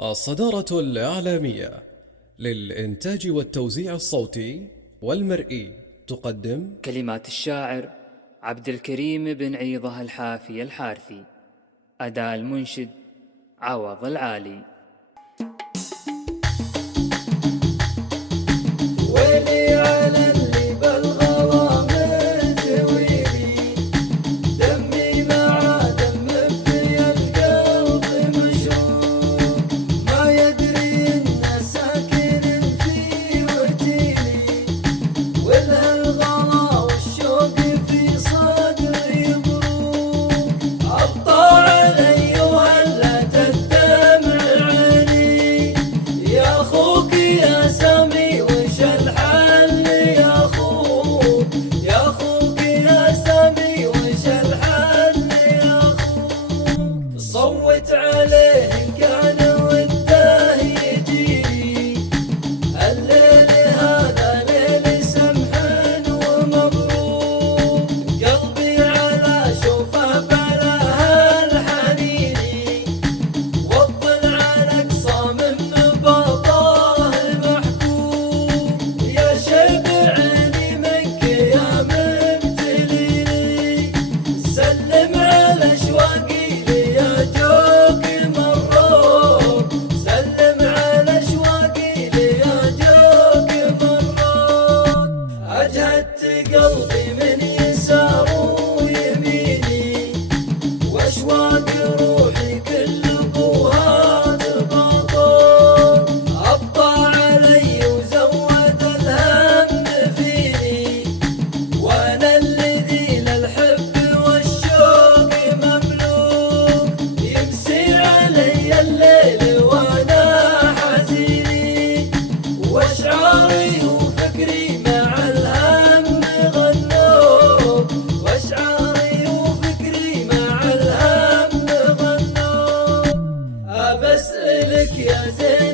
الصدارة الإعلامية للإنتاج والتوزيع الصوتي والمرئي تقدم كلمات الشاعر عبد الكريم بن عيضة الحافي الحارثي. أداء المنشد عوض العالي. ويلي على اللي بالغلا متويلي، دمي مع دم في القلب مشروق، ما يدري إنه ساكن في وتيلي، ولهالغلا والشوق في صدري بروق، أبطى علي وهلت الدمع عيني، يا أخوك يا سامي صوت عليه إن كان وده يجيني، الليل هذا ليل سمح ومبروك، قلبي على شوفه بلاها الحنيني، والضلع على أقصى من باباه المحكوك، يا شبع عيني منك يا مبتليني، سلم على أشواقي قلبي من يسار ويميني، واشواق روحي كل ابوها تبطل، ابطى علي وزود الهم فيني، وانا الذي للحب والشوق مملوك، يمسي علي الليل وانا حزيني، واشعاري وفكري بسألك يا زين